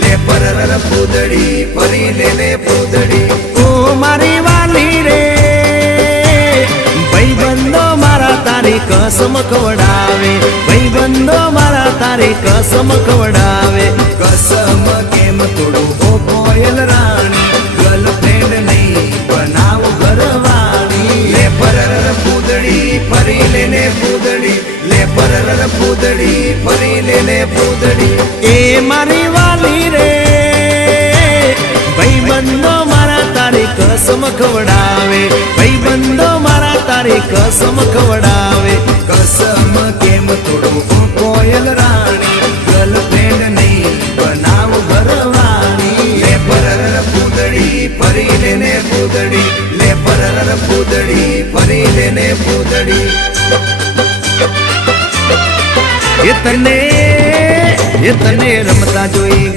લે પરર પૂદડી ફરી લે પૂદડી ઓ મારી વાલી રે ભાઈબંધો મારા તારી કસમ ખવડાવે ભાઈબંધો મારા તારી કસમ ખવડાવે કસમ કેમ તોડું ઓ કોયલ રાણી ગર્લફ્રેન્ડ નહીં બનાવ ઘરવાળી લે પરર પૂદડી ફરી લે પૂદડી લે પરર પૂદડી ફરી લે પૂદડી એ મારી વાલી રે ભાઈબંધો મારા તારી કસમ ખવડાવે ભાઈબંધો મારા તારી કસમ ખવડાવે કસમ કેમ તોડું ઓ કોયલ રાણી ગર્લફ્રેન્ડ નહીં બનાવ ઘરવાળી લે પરર પૂદડી ફરી લે પૂદડી લે પરર પૂદડી ફરી લે પૂદડી એ તને રમતા જોઈ